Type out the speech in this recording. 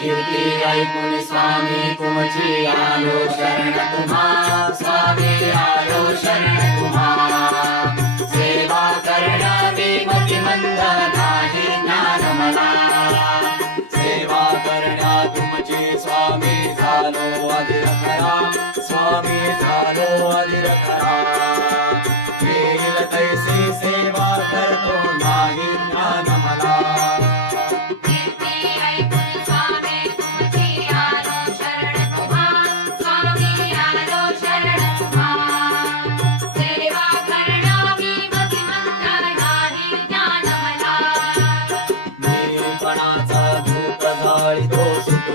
कीर्ती ऐकून स्वामी तुमची आलो शरण तुम्हा स्वामी आलो शरण तुम्हा सेवा करणारी मतिमंद नाही ज्ञान मला सेवा करण्या तुमची स्वामी झालो अधिरखरा। स्वामी झालो अधिरखरा। येईल तैसी सेवा करतो नाही ज्ञान मला